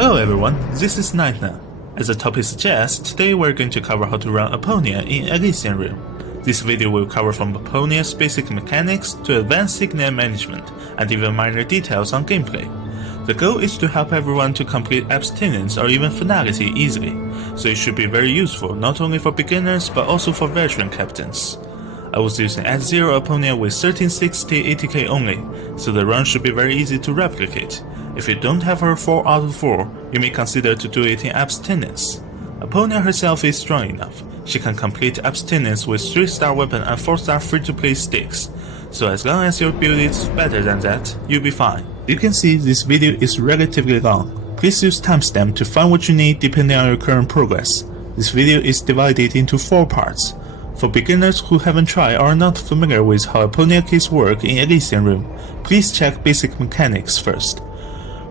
Hello everyone, this is Nightna. As the topic suggests, today we're going to cover how to run Aponia in Elysian Realm. This video will cover from Aponia's basic mechanics to advanced signet management, and even minor details on gameplay. The goal is to help everyone to complete Abstinence or even Finality easily, so it should be very useful not only for beginners but also for veteran captains. I was using S0 Aponia with 1360 ATK only, so the run should be very easy to replicate. If you don't have her 4 out of 4, you may consider to do it in Abstinence. Aponia herself is strong enough. She can complete Abstinence with 3-star weapon and 4-star free-to-play sticks, so as long as your build is better than that, you'll be fine. You can see this video is relatively long. Please use timestamp to find what you need depending on your current progress. This video is divided into 4 parts. For beginners who haven't tried or are not familiar with how Aponia keys work in Elysian Realm, please check basic mechanics first.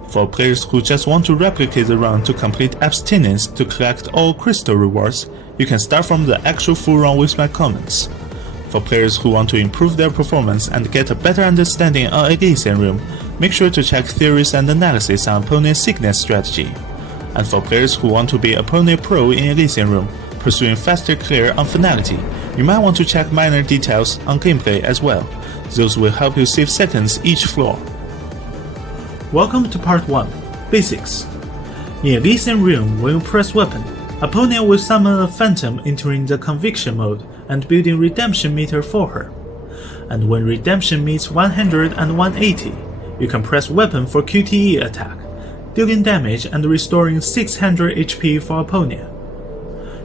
For players who just want to replicate the run to complete Abstinence to collect all crystal rewards, you can start from the actual full run with my comments. For players who want to improve their performance and get a better understanding on Elysian Realm, make sure to check theories and analysis on Aponia's Signet Strategy. And for players who want to be Aponia Pro in Elysian Realm, pursuing faster clear on Finality, you might want to check minor details on gameplay as well. Those will help you save seconds each floor. Welcome to part 1, Basics. In Elysian Realm, when you press weapon, Aponia will summon a phantom entering the conviction mode and building redemption meter for her. And when redemption meets 100 and 180, you can press weapon for QTE attack, dealing damage and restoring 600 HP for Aponia.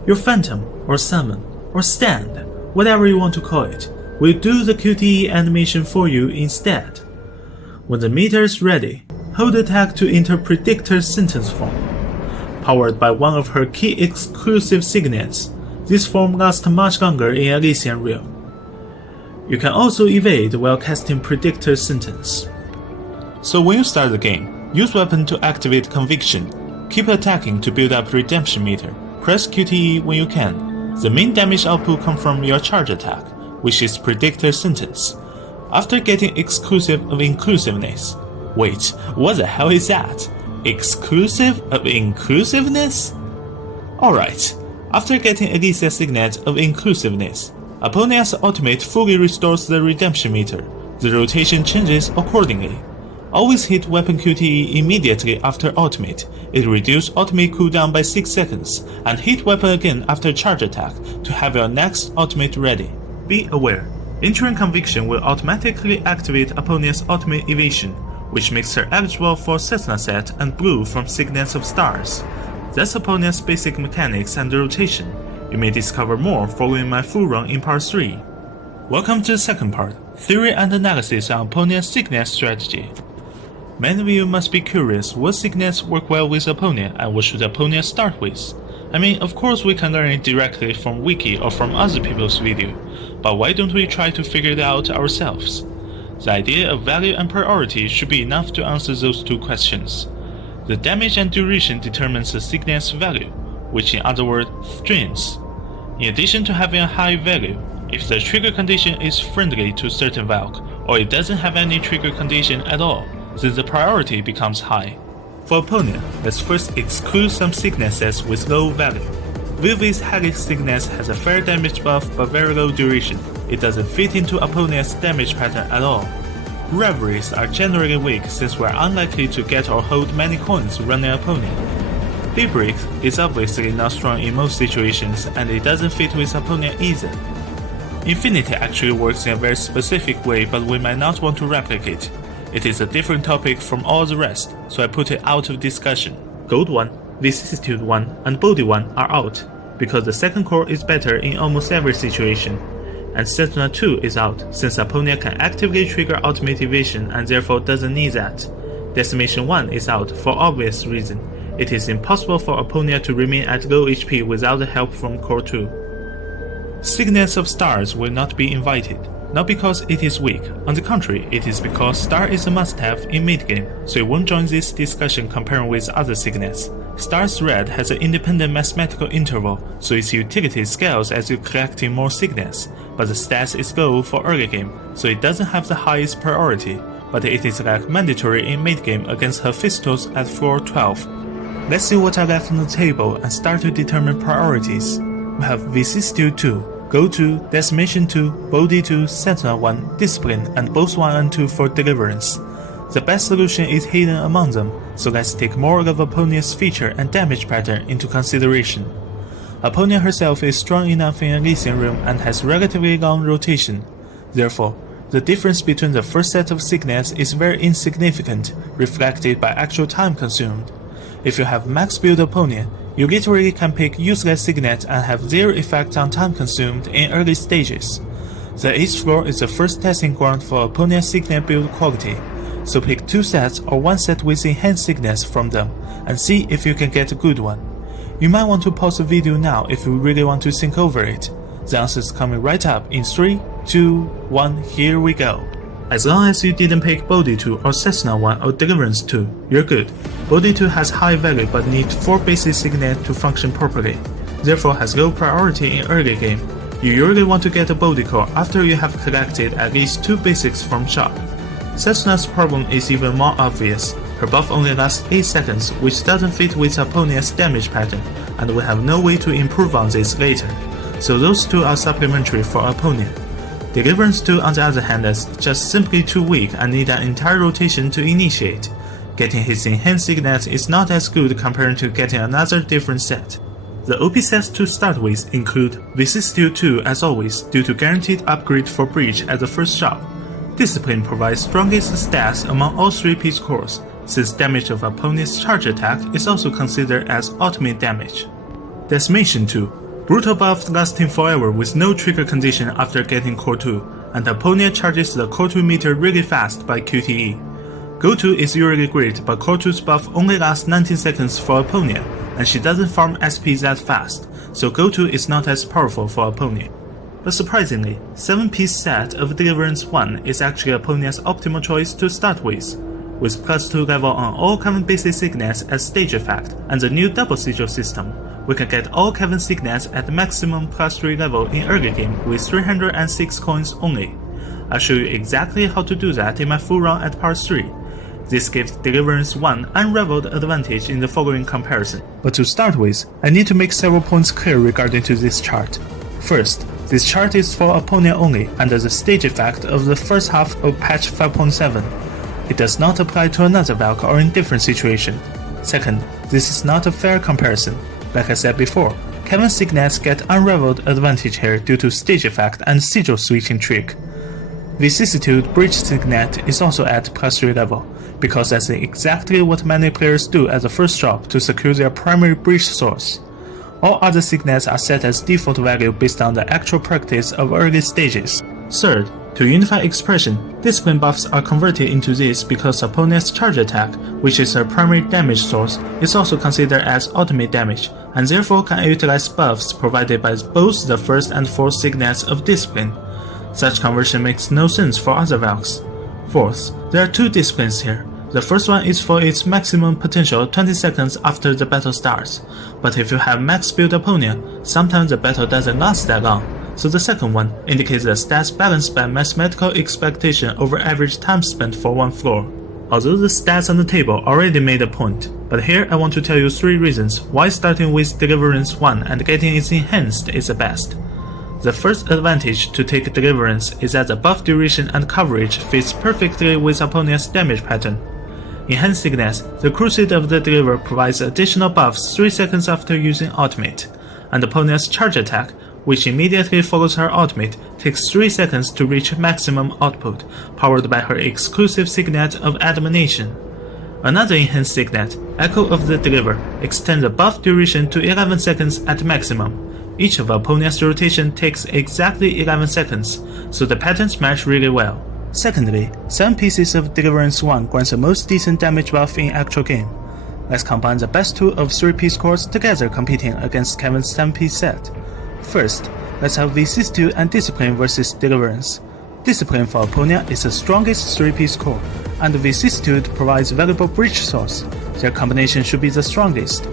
Your phantom, or summon, or stand, whatever you want to call it, will do the QTE animation for you instead. When the meter is ready, hold attack to enter Predictor Sentence form. Powered by one of her key exclusive signets, this form lasts much longer in Elysian Realm. You can also evade while casting Predictor Sentence. So when you start the game, use weapon to activate Conviction, keep attacking to build up Redemption meter, press QTE when you can. The main damage output comes from your charge attack, which is Predictor Sentence. After getting Exclusive of Inclusiveness. Wait, what the hell is that? Exclusive of Inclusiveness? Alright, after getting Elysian Signet of Inclusiveness, Aponia's ultimate fully restores the redemption meter. The rotation changes accordingly. Always hit weapon QTE immediately after ultimate. It reduces ultimate cooldown by 6 seconds, and hit weapon again after charge attack to have your next ultimate ready. Be aware, entering Conviction will automatically activate Aponia's ultimate evasion, which makes her eligible for Cessna set and Blue from Signets of Stars. That's Aponia's basic mechanics and rotation. You may discover more following my full run in part 3. Welcome to the second part, Theory and Analysis on Aponia's Signet Strategy. Many of you must be curious what signets work well with Aponia and what should Aponia start with. I mean, of course we can learn it directly from wiki or from other people's video, but why don't we try to figure it out ourselves? The idea of value and priority should be enough to answer those 2 questions. The damage and duration determines the signet's value, which in other words, strength. In addition to having a high value, if the trigger condition is friendly to certain Valk, or it doesn't have any trigger condition at all, then the priority becomes high. For Aponia, let's first exclude some signet sets with low value. Vivi's Helix Signet has a fair damage buff but very low duration. It doesn't fit into Aponia's damage pattern at all. Reveries are generally weak since we're unlikely to get or hold many coins running Aponia. Daybreak is obviously not strong in most situations and it doesn't fit with Aponia either. Infinity actually works in a very specific way but we might not want to replicate. It is a different topic from all the rest, so I put it out of discussion. Gold 1, Vicissitude 1, and Body 1 are out, because the second core is better in almost every situation. And Sentinel 2 is out, since Aponia can actively trigger ultimate evasion and therefore doesn't need that. Decimation 1 is out for obvious reason. It is impossible for Aponia to remain at low HP without the help from core 2. Signets of Stars will not be invited. Not because it is weak, on the contrary, it is because Star is a must-have in mid-game, so it won't join this discussion comparing with other signets. Star's Red has an independent mathematical interval, so its utility scales as you collecting more signets, but the stats is low for early game, so it doesn't have the highest priority, but it is like mandatory in mid-game against Hephaestus at floor 12. Let's see what are left on the table and start to determine priorities. We have Vicissitude 2, Go 2, Decimation 2, Body 2, Sentinel 1, Discipline, and both 1 and 2 for Deliverance. The best solution is hidden among them, so let's take more of Aponia's feature and damage pattern into consideration. Aponia herself is strong enough in Elysian Realm and has relatively long rotation. Therefore, the difference between the first set of signets is very insignificant, reflected by actual time consumed. If you have max build Aponia, you literally can pick useless signet and have zero effect on time consumed in early stages. The 8th floor is the first testing ground for Aponia's signet build quality, so pick 2 sets or 1 set with enhanced signets from them and see if you can get a good one. You might want to pause the video now if you really want to think over it. The answer is coming right up in 3, 2, 1, here we go. As long as you didn't pick Body 2 or Sentinel 1 or Deliverance 2, you're good. Body 2 has high value but needs 4 basic signet to function properly, therefore has low priority in early game. You usually want to get a Body core after you have collected at least 2 basics from shop. Sentinel's problem is even more obvious. Her buff only lasts 8 seconds, which doesn't fit with Aponia's damage pattern, and we have no way to improve on this later, so those 2 are supplementary for Aponia. Deliverance 2 on the other hand is just simply too weak and need an entire rotation to initiate. Getting his enhanced signet is not as good compared to getting another different set. The OP sets to start with include Vicissitude 2 as always due to guaranteed upgrade for Breach at the first shop. Discipline provides strongest stats among all 3-piece cores, since damage of Aponia's charge attack is also considered as ultimate damage. Decimation 2. Brutal buff lasting forever with no trigger condition after getting Core 2, and Aponia charges the Core 2 meter really fast by QTE. Go 2 is usually great, but Core 2's buff only lasts 19 seconds for Aponia, and she doesn't farm SP that fast, so Go 2 is not as powerful for Aponia. But surprisingly, 7-piece set of Deliverance 1 is actually Aponia's optimal choice to start with plus 2 level on all Kevin basic signets as stage effect, and the new double sigil system. We can get all Kevin signets at the maximum plus 3 level in early game with 306 coins only. I'll show you exactly how to do that in my full run at part 3. This gives Deliverance 1 unrivaled advantage in the following comparison. But to start with, I need to make several points clear regarding to this chart. First, this chart is for Aponia only under the stage effect of the first half of patch 5.7. It does not apply to another Valk or in different situation. Second, this is not a fair comparison. Like I said before, Kevin signets get unrivaled advantage here due to stage effect and sigil switching trick. Vicissitude Breach signet is also at plus 3 level, because that's exactly what many players do at the first drop to secure their primary breach source. All other signets are set as default value based on the actual practice of early stages. Third, to unify expression, discipline buffs are converted into this because Aponia's charge attack, which is her primary damage source, is also considered as ultimate damage, and therefore can utilize buffs provided by both the first and fourth signets of discipline. Such conversion makes no sense for other Valks. Fourth, there are 2 disciplines here. The first one is for its maximum potential 20 seconds after the battle starts, but if you have max build Aponia, sometimes the battle doesn't last that long, so the second one indicates the stats balanced by mathematical expectation over average time spent for 1 floor. Although the stats on the table already made a point, but here I want to tell you 3 reasons why starting with Deliverance 1 and getting it enhanced is the best. The first advantage to take Deliverance is that the buff duration and coverage fits perfectly with Aponia's damage pattern. Enhanced signets, the Crusade of the Deliverer provides additional buffs 3 seconds after using ultimate, and Aponia's charge attack, which immediately follows her ultimate, takes 3 seconds to reach maximum output, powered by her exclusive signet of Admonition. Another enhanced signet, Echo of the Deliverer, extends the buff duration to 11 seconds at maximum. Each of Aponia's rotation takes exactly 11 seconds, so the patterns match really well. Secondly, 7 pieces of Deliverance 1 grants the most decent damage buff in actual game. Let's combine the best 2 of 3-piece cores together competing against Kevin's 7-piece set. First, let's have Vicissitude and Discipline versus Deliverance. Discipline for Aponia is the strongest 3-piece core, and Vicissitude provides valuable breach source. Their combination should be the strongest.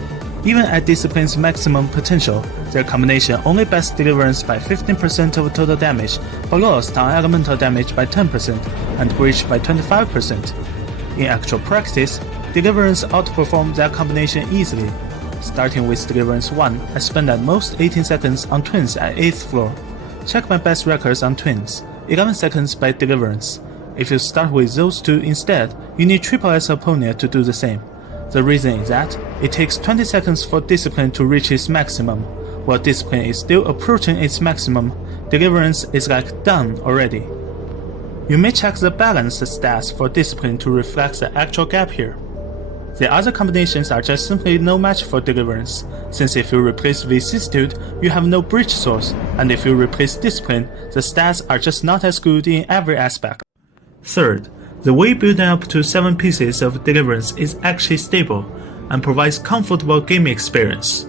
Even at Discipline's maximum potential, their combination only bests Deliverance by 15% of total damage, but lowers non-elemental damage by 10% and breach by 25%. In actual practice, Deliverance outperformed that combination easily. Starting with Deliverance 1, I spent at most 18 seconds on Twins at 8th floor. Check my best records on Twins, 11 seconds by Deliverance. If you start with those two instead, you need Triple S Aponia to do the same. The reason is that it takes 20 seconds for Discipline to reach its maximum. While Discipline is still approaching its maximum, Deliverance is like done already. You may check the balanced stats for Discipline to reflect the actual gap here. The other combinations are just simply no match for Deliverance, since if you replace Vicissitude, you have no breach source, and if you replace Discipline, the stats are just not as good in every aspect. Third, the way building up to 7 pieces of Deliverance is actually stable, and provides comfortable gaming experience.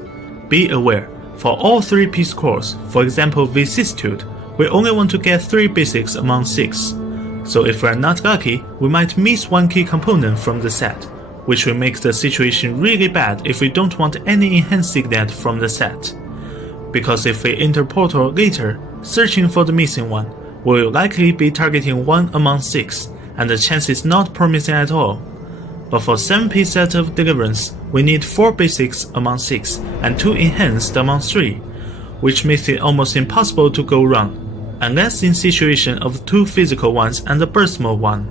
Be aware, for all 3-piece cores, for example Vicissitude, we only want to get 3 basics among 6. So if we are not lucky, we might miss one key component from the set, which will make the situation really bad if we don't want any enhanced Signet from the set. Because if we enter Portal later, searching for the missing one, we will likely be targeting 1 among 6, and the chance is not promising at all. But for 7-piece set of Deliverance, we need 4 basics among 6 and 2 enhanced among 3, which makes it almost impossible to go wrong, unless in situation of 2 physical ones and a burst mode one.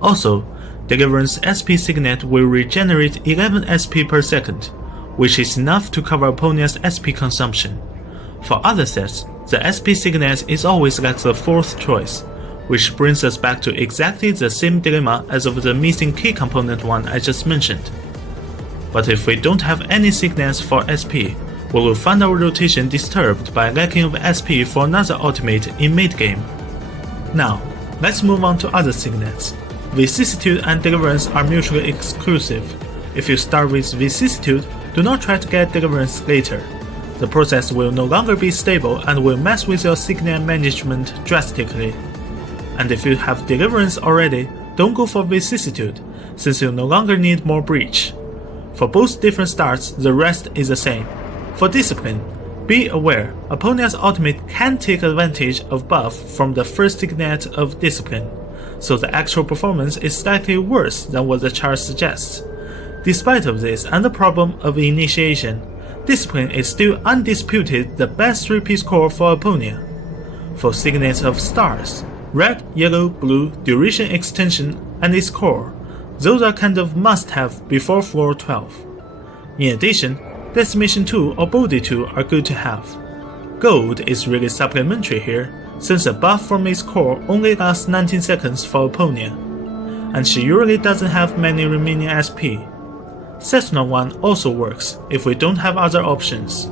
Also, Deliverance SP Signet will regenerate 11 SP per second, which is enough to cover Aponia's SP consumption. For other sets, the SP Signet is always like the 4th choice, which brings us back to exactly the same dilemma as of the missing key component one I just mentioned. But if we don't have any Signets for SP, we will find our rotation disturbed by lacking of SP for another ultimate in mid-game. Now, let's move on to other Signets. Vicissitude and Deliverance are mutually exclusive. If you start with Vicissitude, do not try to get Deliverance later. The process will no longer be stable and will mess with your Signet management drastically. And if you have Deliverance already, don't go for Vicissitude, since you no longer need more breach. For both different starts, the rest is the same. For Discipline, be aware, Aponia's ultimate can take advantage of buff from the first Signet of Discipline, so the actual performance is slightly worse than what the chart suggests. Despite of this and the problem of initiation, Discipline is still undisputed the best 3-piece core for Aponia. For Signet of Stars, Red, Yellow, Blue, Duration Extension, and its core, those are kind of must-have before floor 12. In addition, Decimation 2 or Body 2 are good to have. Gold is really supplementary here, since a buff from its core only lasts 19 seconds for Aponia, and she usually doesn't have many remaining SP. Sentinel 1 also works if we don't have other options.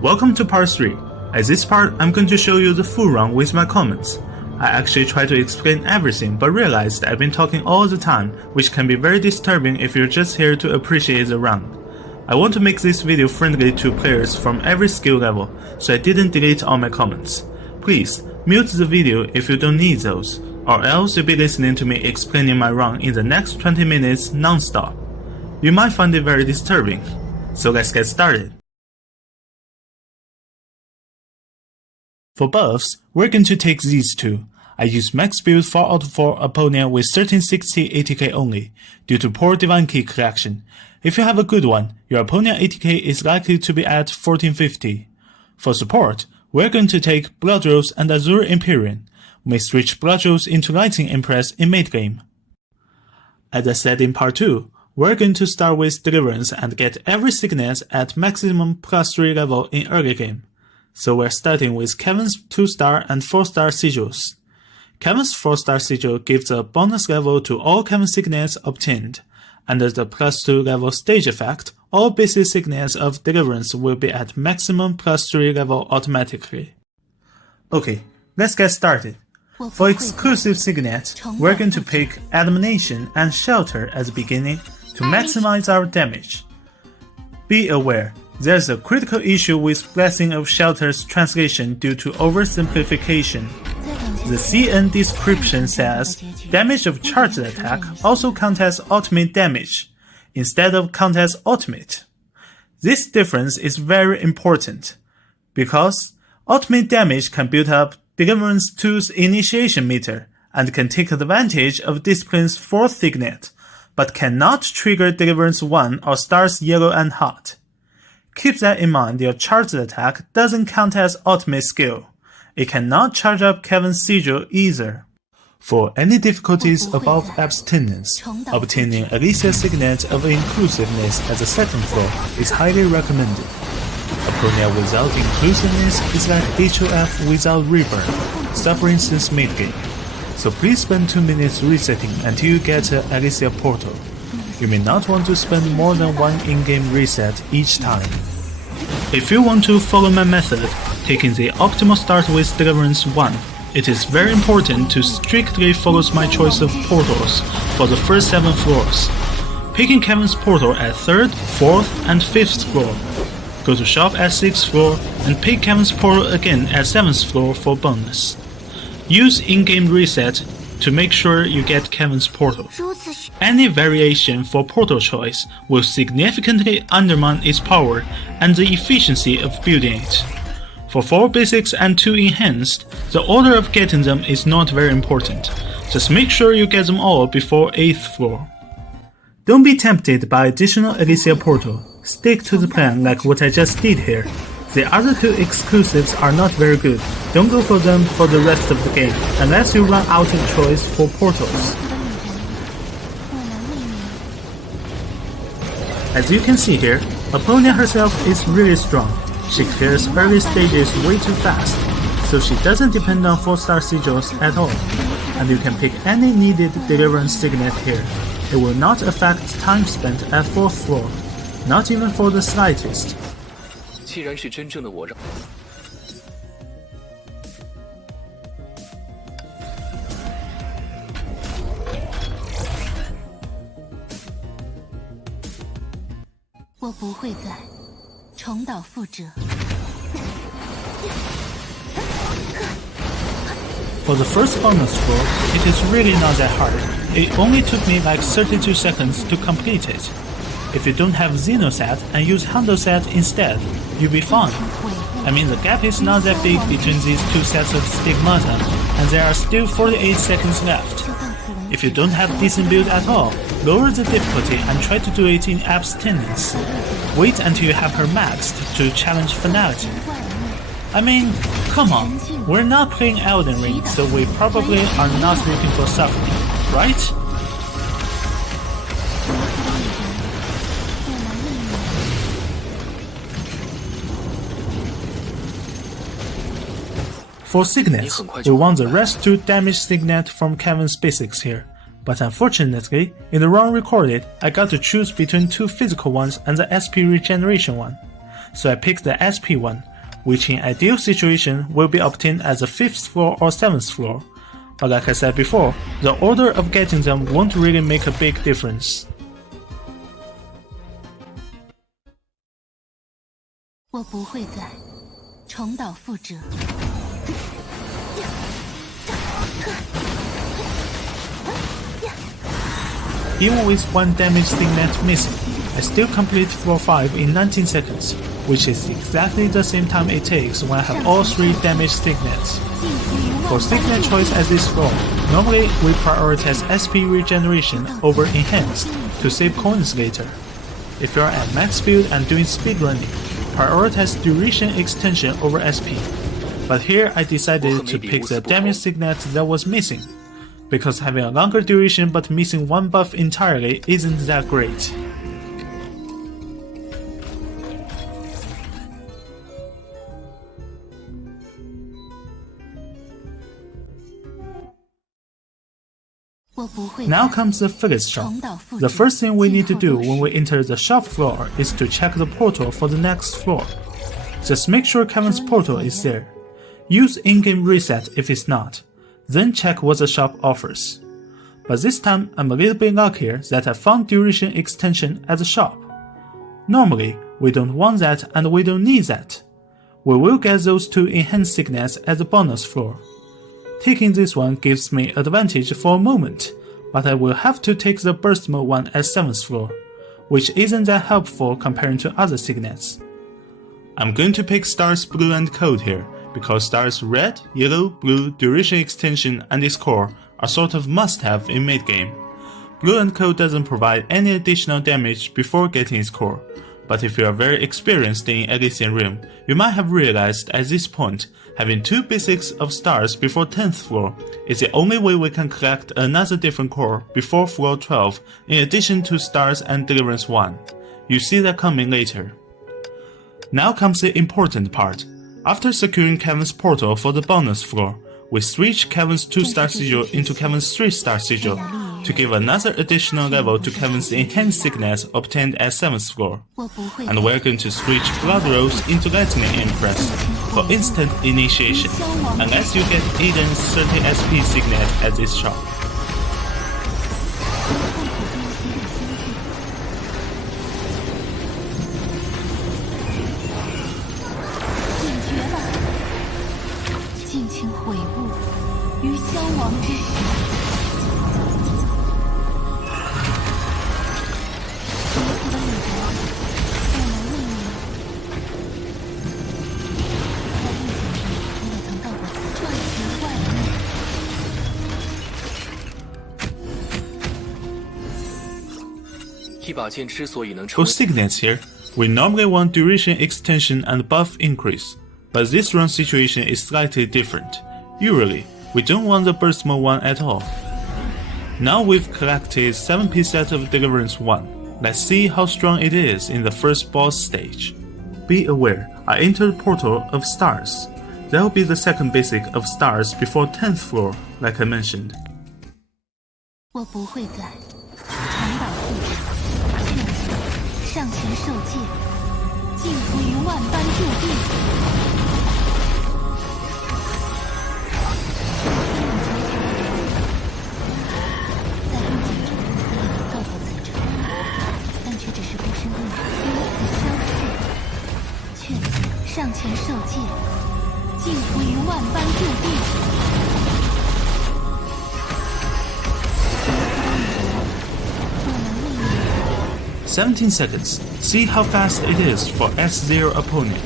Welcome to part 3. At this part, I'm going to show you the full run with my comments. I actually try to explain everything but realized I've been talking all the time, which can be very disturbing if you're just here to appreciate the run. I want to make this video friendly to players from every skill level, so I didn't delete all my comments. Please, mute the video if you don't need those, or else you'll be listening to me explaining my run in the next 20 minutes non-stop. You might find it very disturbing, so let's get started. For buffs, we're going to take these two. I use max build 4 out of 4 Aponia with 1360 ATK only, due to poor Divine Key collection. If you have a good one, your Aponia ATK is likely to be at 1450. For support, we're going to take Blood Rose and Azure Empyrean. We may switch Blood Rose into Lightning Empress in mid game. As I said in part 2, we're going to start with Deliverance and get every Signet at maximum +3 level in early game. So we're starting with Kevin's 2-star and 4-star sigils. Kevin's 4-star sigil gives a bonus level to all Kevin Signets obtained. Under the +2 level stage effect, all basic Signets of Deliverance will be at maximum +3 level automatically. Okay, let's get started. For exclusive Signet, we're going to pick Admonition and Shelter at the beginning to maximize our damage. Be aware, there's a critical issue with Blessing of Shelter's translation due to oversimplification. The CN description says, damage of charged attack also counts as ultimate damage, instead of count as ultimate. This difference is very important, because ultimate damage can build up Deliverance 2's initiation meter, and can take advantage of Discipline's 4th Signet, but cannot trigger Deliverance 1 or stars yellow and hot. Keep that in mind, your charged attack doesn't count as ultimate skill. It cannot charge up Kevin's sigil either. For any difficulties above abstinence, obtaining Elysian Signet of Inclusiveness as a second floor is highly recommended. Aponia without inclusiveness is like HOF without Rebirth, suffering since mid-game. So please spend 2 minutes resetting until you get an Elysian portal. You may not want to spend more than one in-game reset each time. If you want to follow my method, taking the optimal start with Deliverance 1, it is very important to strictly follow my choice of portals for the first 7 floors. Picking Kevin's portal at 3rd, 4th, and 5th floor. Go to shop at 6th floor and pick Kevin's portal again at 7th floor for bonus. Use in-game reset to make sure you get Kevin's portal. Any variation for portal choice will significantly undermine its power and the efficiency of building it. For 4 basics and 2 enhanced, the order of getting them is not very important. Just make sure you get them all before 8th floor. Don't be tempted by additional Elysian portal. Stick to the plan like what I just did here. The other 2 exclusives are not very good. Don't go for them for the rest of the game, unless you run out of choice for portals. As you can see here, Aponia herself is really strong. She clears early stages way too fast, so she doesn't depend on 4-star sigils at all. And you can pick any needed Deliverance Signet here. It will not affect time spent at 4th floor, not even for the slightest. 既然是真正的我让。我不会再重蹈覆辙。For the first bonus floor, it is really not that hard. It only took me like 32 seconds to complete it. If you don't have Xenoset and use Handleset instead, you'll be fine. I mean, the gap is not that big between these 2 sets of Stigmata, and there are still 48 seconds left. If you don't have decent build at all, lower the difficulty and try to do it in abstinence. Wait until you have her maxed to challenge Finality. I mean, come on, we're not playing Elden Ring, so we probably are not looking for suffering, right? For Signets, we want the rest to damage Signet from Kevin's basics here, but unfortunately, in the run recorded, I got to choose between 2 physical ones and the SP regeneration one, so I picked the SP one, which in ideal situation will be obtained at the 5th floor or 7th floor, but like I said before, the order of getting them won't really make a big difference. 我不会再重蹈覆辙。 Even with 1 damage Signet missing, I still complete floor 5 in 19 seconds, which is exactly the same time it takes when I have all 3 damage Signets. For Signet choice at this floor, normally we prioritize SP regeneration over enhanced to save coins later. If you are at max build and doing speedrunning, prioritize duration extension over SP. But here I decided to pick the damage Signet that was missing, because having a longer duration but missing 1 buff entirely isn't that great. Now comes the Phyllis shop. The first thing we need to do when we enter the shop floor is to check the portal for the next floor. Just make sure Kevin's portal is there. Use in-game reset if it's not, then check what the shop offers. But this time I'm a little bit luckier that I found duration extension at the shop. Normally, we don't want that and we don't need that. We will get those 2 enhanced signets at the bonus floor. Taking this one gives me advantage for a moment, but I will have to take the burst mode one at 7th floor, which isn't that helpful comparing to other signets. I'm going to pick stars blue and cold here, because stars red, yellow, blue, duration extension and its core are sort of must-have in mid-game. Blue and Cold doesn't provide any additional damage before getting its core, but if you are very experienced in Elysian Realm, you might have realized at this point, having 2 basics of stars before 10th floor is the only way we can collect another different core before floor 12 in addition to stars and Deliverance 1. You see that coming later. Now comes the important part. After securing Kevin's portal for the bonus floor, we switch Kevin's 2-star sigil into Kevin's 3-star sigil to give another additional level to Kevin's enhanced signet obtained at 7th floor. And we're going to switch Blood Rose into Lightning Impress for instant initiation, unless you get Eden's 30 SP signet at this shop. For signets here, we normally want duration extension and buff increase, but this run situation is slightly different. Usually, we don't want the burst mode one at all. Now we've collected 7-piece set of Deliverance 1, let's see how strong it is in the first boss stage. Be aware, I entered Portal of Stars. That will be the second basic of stars before 10th floor, like I mentioned. 我不会再重蹈覆辙，上前受戒，尽服于万般注定。在不解中，我也能告过此者，但却只是孤身一人，因此消逝。劝解，上前受戒，尽服于万般注定。 17 seconds. See how fast it is for S0 Aponia.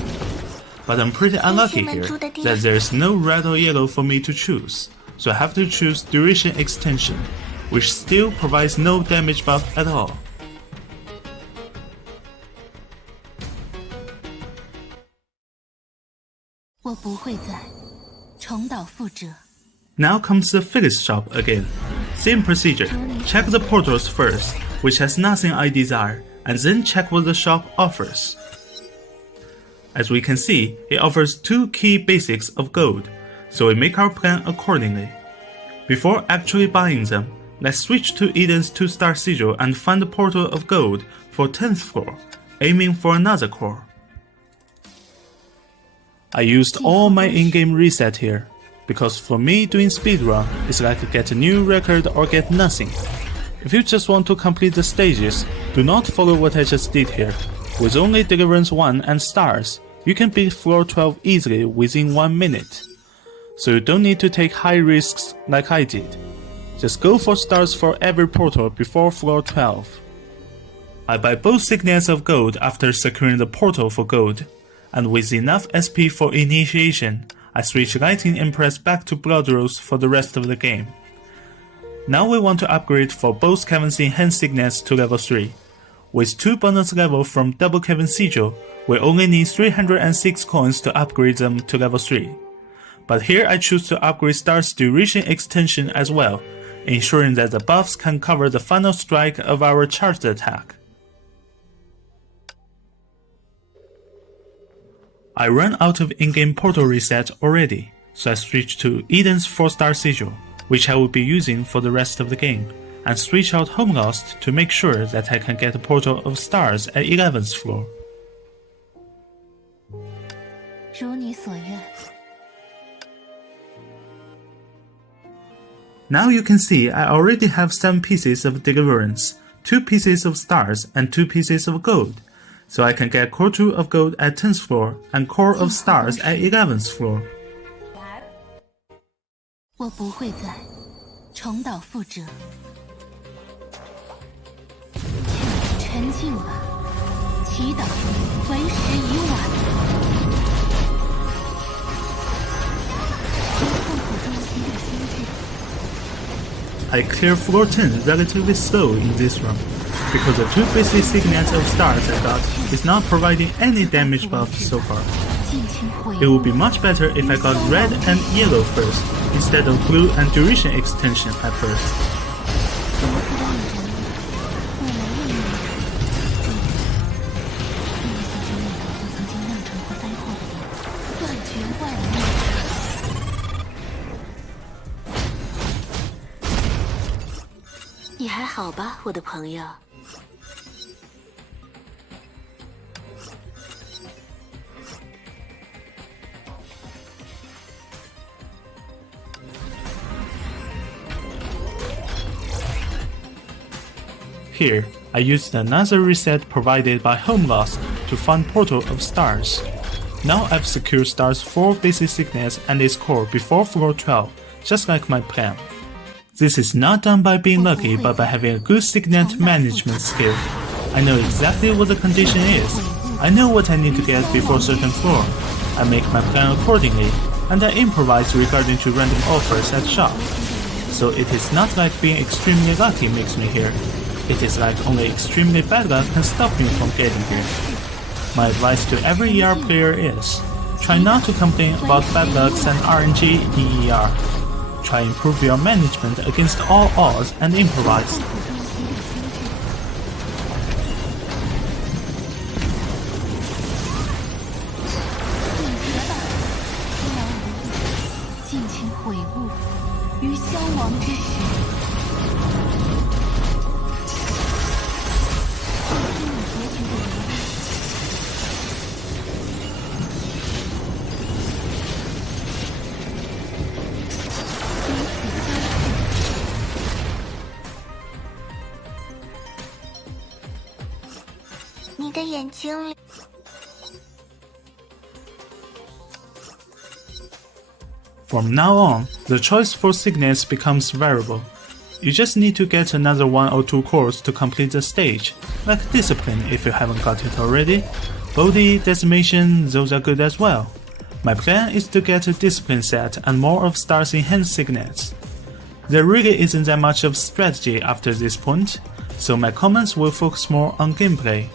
But I'm pretty unlucky here that there's no red or yellow for me to choose, so I have to choose duration extension, which still provides no damage buff at all. Now comes the Phyllis shop again. Same procedure. Check the portals first, which has nothing I desire, and then check what the shop offers. As we can see, it offers 2 key basics of gold, so we make our plan accordingly. Before actually buying them, let's switch to Eden's 2-star sigil and find the portal of gold for 10th floor, aiming for another core. I used all my in-game reset here, because for me doing speedrun is like get a new record or get nothing. If you just want to complete the stages, do not follow what I just did here. With only Deliverance 1 and stars, you can beat floor 12 easily within 1 minute. So you don't need to take high risks like I did. Just go for stars for every portal before floor 12. I buy both signets of gold after securing the portal for gold, and with enough SP for initiation, I switch Lightning Empress back to Blood Rose for the rest of the game. Now we want to upgrade for both Kevin's enhanced signets to level 3. With 2 bonus levels from double Kevin sigil, we only need 306 coins to upgrade them to level 3. But here I choose to upgrade Star's duration extension as well, ensuring that the buffs can cover the final strike of our charged attack. I ran out of in-game portal reset already, so I switched to Eden's 4-star sigil, which I will be using for the rest of the game, and switch out Home Lost to make sure that I can get a portal of stars at 11th floor. Now you can see I already have 7 pieces of Deliverance, 2 pieces of stars and 2 pieces of gold, so I can get Core 2 of gold at 10th floor and Core of stars at 11th floor. 我不会再重蹈覆辙，沉静吧，祈祷为时已晚。痛苦中心的心智， I clear floor 10 relatively slow in this run, because the 2 basic signets of stars I got is not providing any damage buff so far. It would be much better if I got red and yellow first, instead of blue and duration extension at first. Here, I used another reset provided by Home Lost to find Portal of Stars. Now I've secured Stars 4 basic signets and its core before floor 12, just like my plan. This is not done by being lucky, but by having a good signet management skill. I know exactly what the condition is. I know what I need to get before certain floor. I make my plan accordingly, and I improvise regarding to random offers at shop. So it is not like being extremely lucky makes me here. It is like only extremely bad luck can stop me from getting here. My advice to every ER player is, try not to complain about bad lucks and RNG in ER. Try improve your management against all odds and improvise. From now on, the choice for signets becomes variable. You just need to get another 1 or 2 cores to complete the stage, like Discipline if you haven't got it already. Body, Decimation, those are good as well. My plan is to get a Discipline set and more of Stars enhanced signets. There really isn't that much of strategy after this point, so my comments will focus more on gameplay.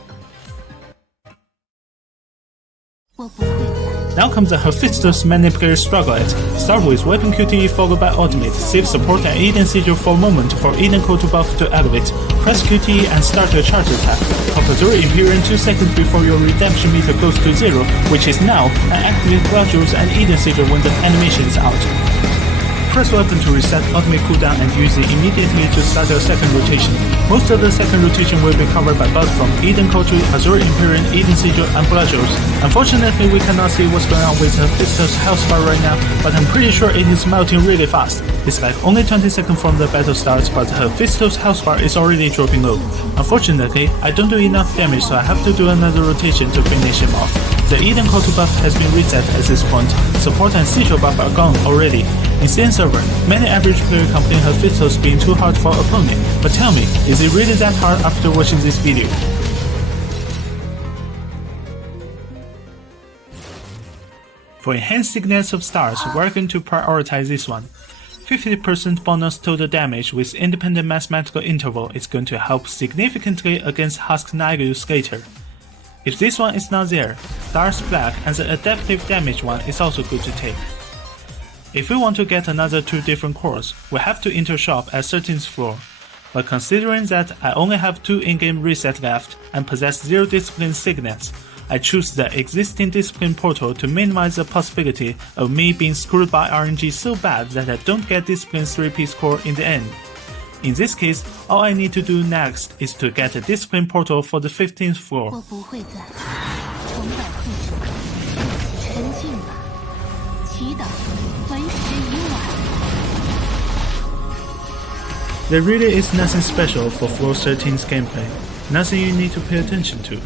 Now comes the Hephaestus many players struggle at. Start with Weapon QTE followed by Ultimate, save support and Eden Sigil for a moment for Eden Code to buff to activate. Press QTE and start your charge attack. Pop Azure Imperium 2 seconds before your redemption meter goes to 0, which is now, and activate Glacials and Eden Sigil when the animation is out. Press weapon to reset ultimate cooldown and use it immediately to start your second rotation. Most of the second rotation will be covered by buffs from Eden Culture, Azure Imperium, Eden Sigil, and Bludgeons. Unfortunately, we cannot see what's going on with Hephaestus health bar right now, but I'm pretty sure it is melting really fast. It's like only 20 seconds from the battle starts, but Hephaestus health bar is already dropping low. Unfortunately, I don't do enough damage, so I have to do another rotation to finish him off. The Eden Culture buff has been reset at this point. Support and Sigil buff are gone already. In CN server, many average players complain Hephaestus being too hard for opponent, but tell me, is it really that hard after watching this video? For enhanced signets of stars, we're going to prioritize this one. 50% bonus total damage with independent mathematical interval is going to help significantly against Husk Naigu Skater. If this one is not there, Stars Black and the adaptive damage one is also good to take. If we want to get another 2 different cores, we have to enter shop at 13th floor. But considering that I only have 2 in-game reset left and possess 0 discipline signets, I choose the existing discipline portal to minimize the possibility of me being screwed by RNG so bad that I don't get discipline 3-piece core in the end. In this case, all I need to do next is to get a discipline portal for the 15th floor. There really is nothing special for floor 13's gameplay, nothing you need to pay attention to.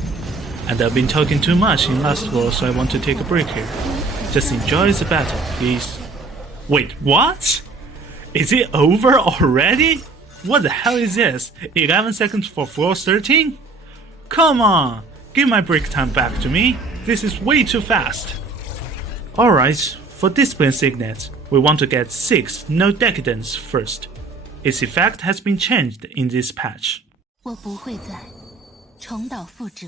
And I've been talking too much in last floor, so I want to take a break here. Just enjoy the battle, please. Wait, what? Is it over already? What the hell is this? 11 seconds for floor 13? Come on, give my break time back to me. This is way too fast. Alright, for discipline signets, we want to get 6 no decadence first. Its effect has been changed in this patch. 我不会再重蹈覆辙。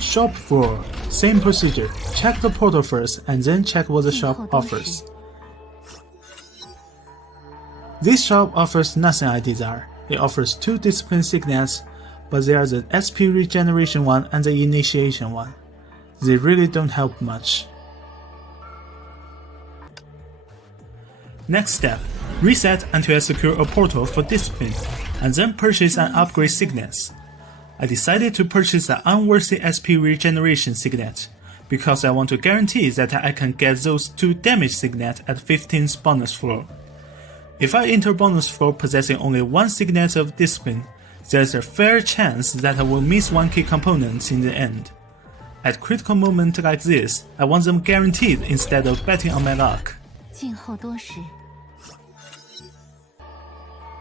Shop floor. Same procedure. Check the portal first and then check what the shop offers. This shop offers nothing I desire. It offers 2 discipline signets, but they are the SP regeneration one and the initiation one. They really don't help much. Next step. Reset until I secure a portal for discipline, and then purchase and upgrade signets. I decided to purchase the unworthy SP regeneration signet, because I want to guarantee that I can get those 2 damage signet at 15th bonus floor. If I enter bonus floor possessing only 1 signet of discipline, there's a fair chance that I will miss 1 key component in the end. At critical moments like this, I want them guaranteed instead of betting on my luck. 静候多时。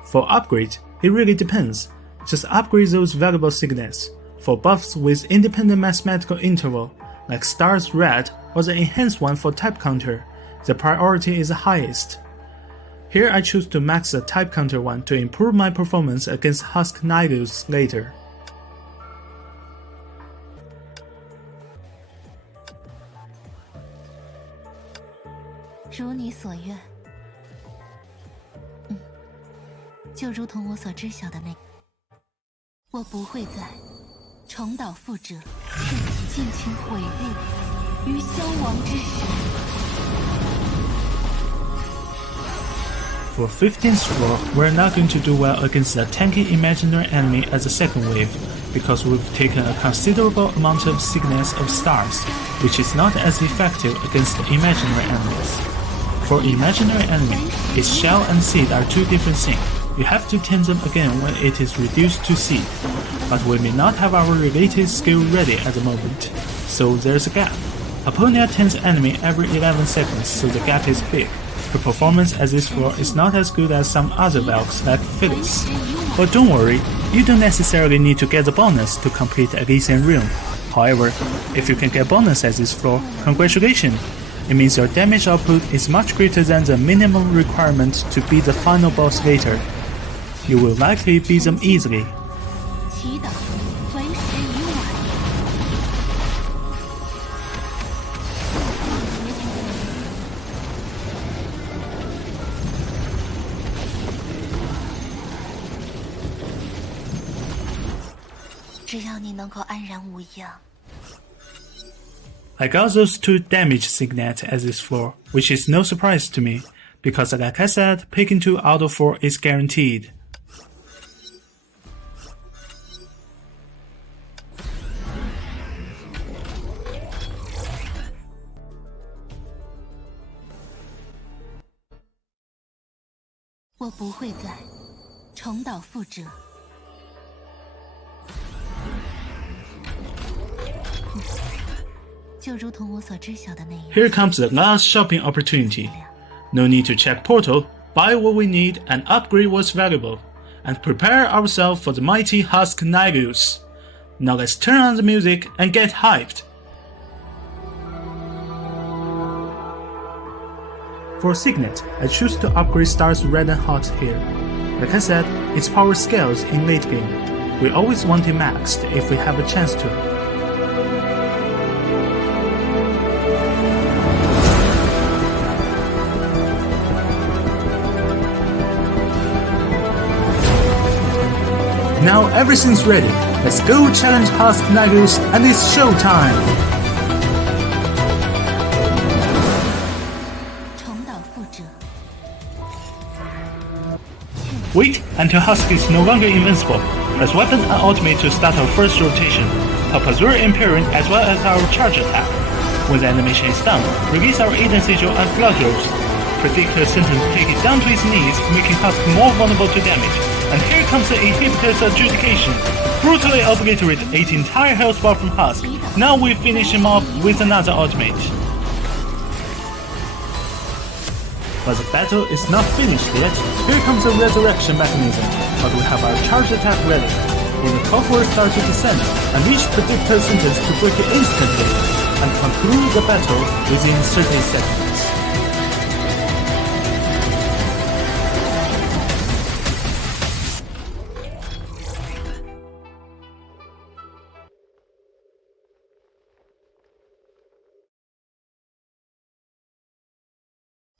For upgrade, it really depends. Just upgrade those valuable signets. For buffs with independent mathematical interval, like Stars Red or the enhanced one for type counter, the priority is highest. Here I choose to max the type counter one to improve my performance against Husk Nidus later. 如你所愿。就如同我所知晓的那，我不会再重蹈覆辙，彻底尽情毁灭于消亡之时。 For 15th floor, we're not going to do well against the tanky imaginary enemy as a second wave, because we've taken a considerable amount of signets of stars, which is not as effective against the imaginary enemies. For imaginary enemy, its shell and seed are 2 different things. You have to tend them again when it is reduced to seed, but we may not have our related skill ready at the moment, so there's a gap. Aponia tends enemy every 11 seconds, so the gap is big. Her performance at this floor is not as good as some other Valks like Phyllis. But don't worry, you don't necessarily need to get the bonus to complete Elysian Realm. However, if you can get bonus at this floor, congratulations! It means your damage output is much greater than the minimum requirement to beat the final boss later. You will likely beat them easily. 祈祷为时已晚。只要你能够安然无恙。 I got those 2 damage signet at this floor, which is no surprise to me, because like I said, picking 2 out of 4 is guaranteed. "我不会再重蹈覆辙。 就如同我所知晓的那样。 Here comes the last shopping opportunity. No need to check portal, buy what we need and upgrade what's valuable, and prepare ourselves for the mighty Husk Nidus. Now let's turn on the music and get hyped. For Signet, I choose to upgrade Stars Red and Hot here. Like I said, its power scales in late game. We always want it maxed if we have a chance to. Now everything's ready. Let's go challenge Husk Nidus and it's showtime! 重蹈覆辙。 Wait until Husk is no longer invincible. Press weapon and ultimate to start our first rotation. Help Azure Imperium as well as our charge attack. When the animation is done, release our Eden Sigil and Bloodrose. Predict her sentence take it down to its knees, making Husk more vulnerable to damage. And here comes the Inhibitor's Adjudication. Brutally obliterate 8 entire health bar from Husk. Now we finish him off with another ultimate. But the battle is not finished yet. Here comes the resurrection mechanism, but we have our charge attack ready. When the clockwork starts to descend, unleash Predictor Sentence to break it instantly, and conclude the battle within 30 seconds.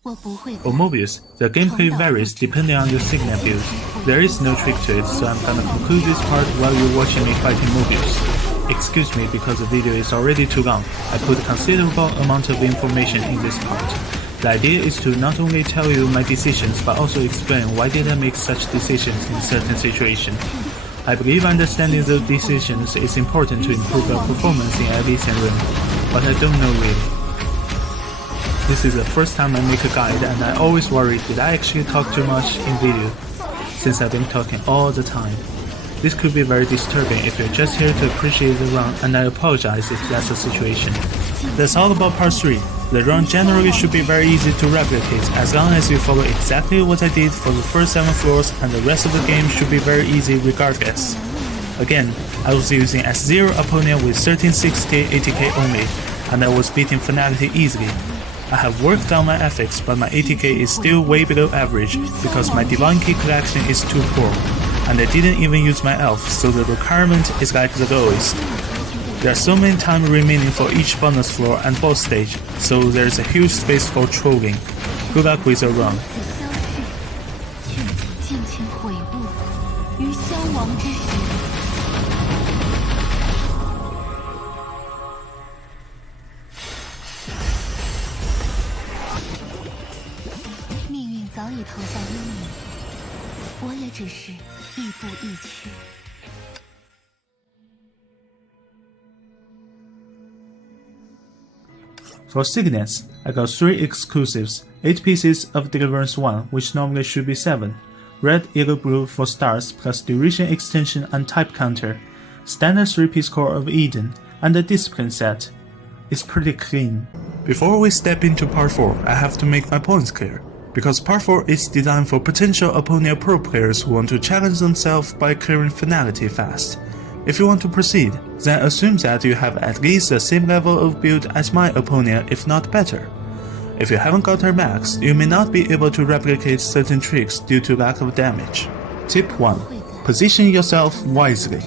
For Mobius, the gameplay varies depending on your Signet build. There is no trick to it, so I'm gonna conclude this part while you're watching me fighting Mobius. Excuse me because the video is already too long. I put a considerable amount of information in this part. The idea is to not only tell you my decisions but also explain why did I make such decisions in certain situations. I believe understanding those decisions is important to improve your performance in Elysian Realm, but I don't know really. This is the first time I make a guide and I always worry did I actually talk too much in video, since I've been talking all the time. This could be very disturbing if you're just here to appreciate the run, and I apologize if that's the situation. That's all about part 3. The run generally should be very easy to replicate as long as you follow exactly what I did for the first 7 floors, and the rest of the game should be very easy regardless. Again, I was using S0 Aponia with 1360 ATK only, and I was beating Finality easily. I have worked on my ethics, but my ATK is still way below average because my Divine Key collection is too poor, and I didn't even use my elf, so the requirement is like the lowest. There are so many time remaining for each bonus floor and boss stage, so there's a huge space for trolling. Good luck with your run. 早已投向阴影，我也只是亦步亦趋。For Signets, I got 3 exclusives, 8 pieces of Deliverance 1, which normally should be 7, red, yellow, blue for stars plus duration extension and type counter, standard 3-piece core of Eden, and a discipline set. It's pretty clean. Before we step into part 4, I have to make my points clear, because part 4 is designed for potential Aponia Pro players who want to challenge themselves by clearing Finality fast. If you want to proceed, then assume that you have at least the same level of build as my Aponia, if not better. If you haven't got her max, you may not be able to replicate certain tricks due to lack of damage. Tip 1. Position yourself wisely.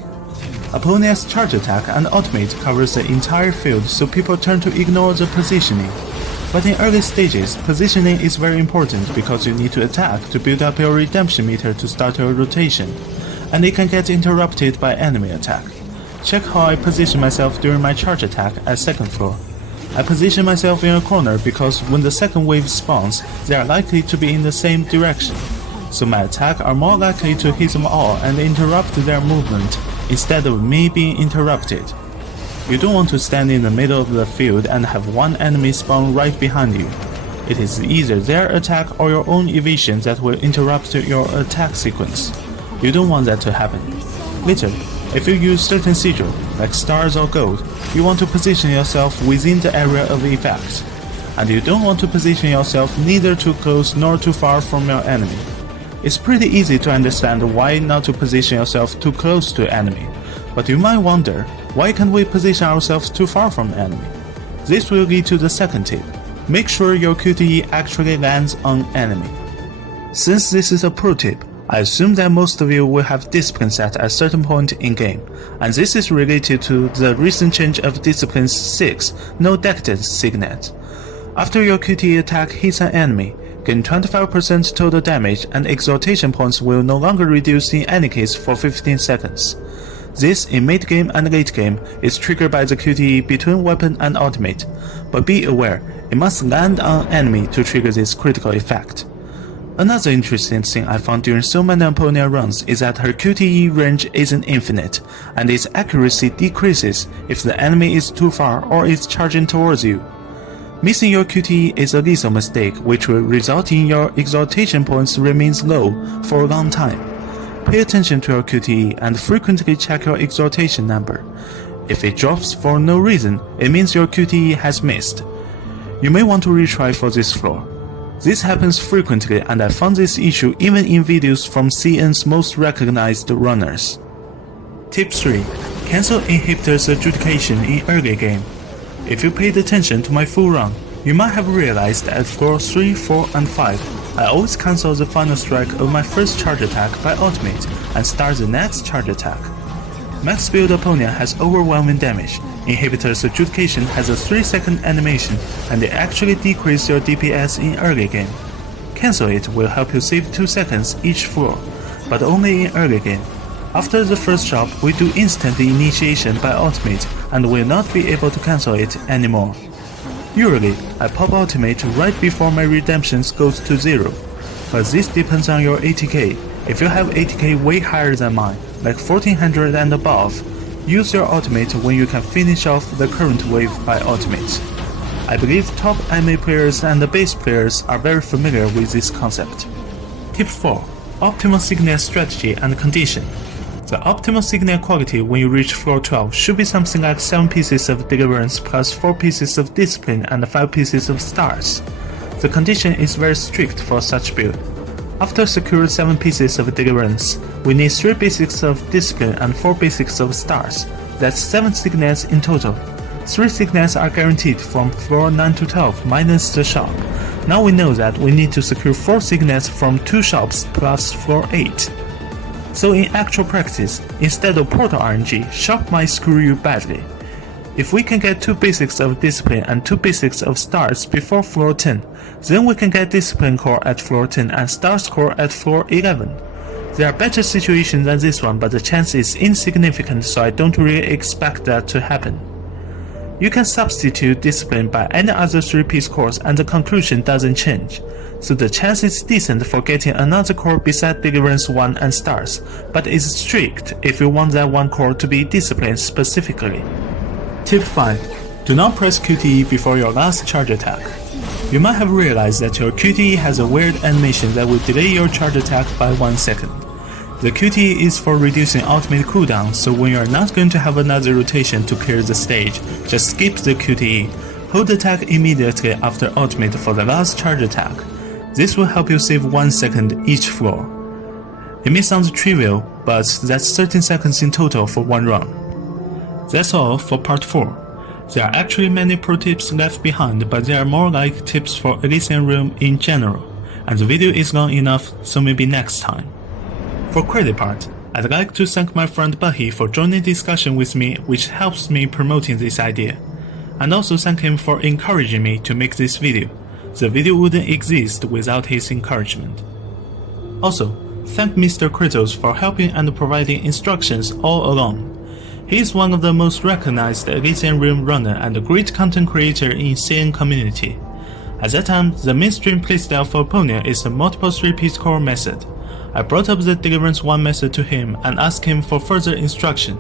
Aponia's charge attack and ultimate covers the entire field, so people tend to ignore the positioning. But in early stages, positioning is very important because you need to attack to build up your redemption meter to start your rotation, and it can get interrupted by enemy attack. Check how I position myself during my charge attack at 2nd floor. I position myself in a corner because when the second wave spawns, they are likely to be in the same direction, so my attack are more likely to hit them all and interrupt their movement instead of me being interrupted. You don't want to stand in the middle of the field and have one enemy spawn right behind you. It is either their attack or your own evasion that will interrupt your attack sequence. You don't want that to happen. Later, if you use certain sigil, like stars or gold, you want to position yourself within the area of effect. And you don't want to position yourself neither too close nor too far from your enemy. It's pretty easy to understand why not to position yourself too close to enemy, but you might wonder, why can't we position ourselves too far from enemy? This will lead to the second tip. Make sure your QTE actually lands on enemy. Since this is a pro tip, I assume that most of you will have discipline set at a certain point in game, and this is related to the recent change of Discipline 6, No Decadence Signet. After your QTE attack hits an enemy, gain 25% total damage and exaltation points will no longer reduce in any case for 15 seconds. This, in mid game and late game, is triggered by the QTE between weapon and ultimate, but be aware, it must land on enemy to trigger this critical effect. Another interesting thing I found during so many Aponia runs is that her QTE range isn't infinite, and its accuracy decreases if the enemy is too far or is charging towards you. Missing your QTE is a lethal mistake which will result in your exaltation points remains low for a long time. Pay attention to your QTE and frequently check your exaltation number. If it drops for no reason, it means your QTE has missed. You may want to retry for this floor. This happens frequently, and I found this issue even in videos from CN's most recognized runners. Tip 3. Cancel Inhibitor's adjudication in early game. If you paid attention to my full run, you might have realized that at floor 3, 4, and 5, I always cancel the final strike of my first charge attack by ultimate and start the next charge attack. Max build Aponia has overwhelming damage, Inhibitor's Adjudication has a 3-second animation and it actually decreases your DPS in early game. Cancel it will help you save 2 seconds each floor, but only in early game. After the first drop, we do instant initiation by ultimate and will not be able to cancel it anymore. Usually, I pop ultimate right before my redemptions goes to 0, but this depends on your ATK. If you have ATK way higher than mine, like 1400 and above, use your ultimate when you can finish off the current wave by ultimate. I believe top MA players and the base players are very familiar with this concept. Tip 4. Optimal Signet Strategy and Condition. The optimal Signet quality when you reach floor 12 should be something like 7 pieces of Deliverance plus 4 pieces of Discipline and 5 pieces of Stars. The condition is very strict for such build. After secured 7 pieces of Deliverance, we need 3 basics of Discipline and 4 basics of Stars. That's 7 Signets in total. 3 Signets are guaranteed from floor 9 to 12 minus the shop. Now we know that we need to secure 4 Signets from 2 shops plus floor 8. So in actual practice, instead of portal RNG, shop might screw you badly. If we can get 2 basics of Discipline and 2 basics of Stars before floor 10, then we can get Discipline core at floor 10 and Stars core at floor 11. There are better situations than this one, but the chance is insignificant, so I don't really expect that to happen. You can substitute Discipline by any other 3-piece cores and the conclusion doesn't change, so the chance is decent for getting another core beside Deliverance 1 and Stars, but is strict if you want that one core to be Discipline specifically. Tip 5. Do not press QTE before your last charge attack. You might have realized that your QTE has a weird animation that will delay your charge attack by 1 second. The QTE is for reducing ultimate cooldown, so when you are not going to have another rotation to clear the stage, just skip the QTE. Hold attack immediately after ultimate for the last charge attack. This will help you save 1 second each floor. It may sound trivial, but that's 13 seconds in total for one run. That's all for part 4. There are actually many pro tips left behind, but they are more like tips for Elysian Realm in general, and the video is long enough, so maybe next time. For credit part, I'd like to thank my friend Bahi for joining discussion with me, which helps me promoting this idea, and also thank him for encouraging me to make this video. The video wouldn't exist without his encouragement. Also, thank Mr. Kratos for helping and providing instructions all along. He is one of the most recognized Elysian Realm runner and a great content creator in CN community. At that time, the mainstream playstyle for Aponia is a multiple 3-piece core method. I brought up the Deliverance 1 method to him and asked him for further instruction.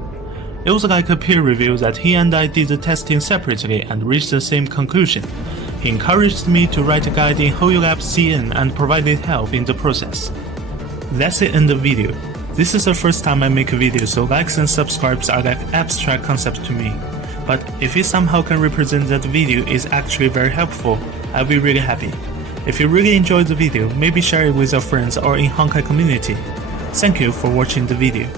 It was like a peer review that he and I did the testing separately and reached the same conclusion. He encouraged me to write a guide in HoYoLab CN and provided help in the process. That's the end of the video. This is the first time I make a video, so likes and subscribes are like abstract concepts to me. But if it somehow can represent that the video is actually very helpful, I'll be really happy. If you really enjoyed the video, maybe share it with your friends or in Honkai community. Thank you for watching the video.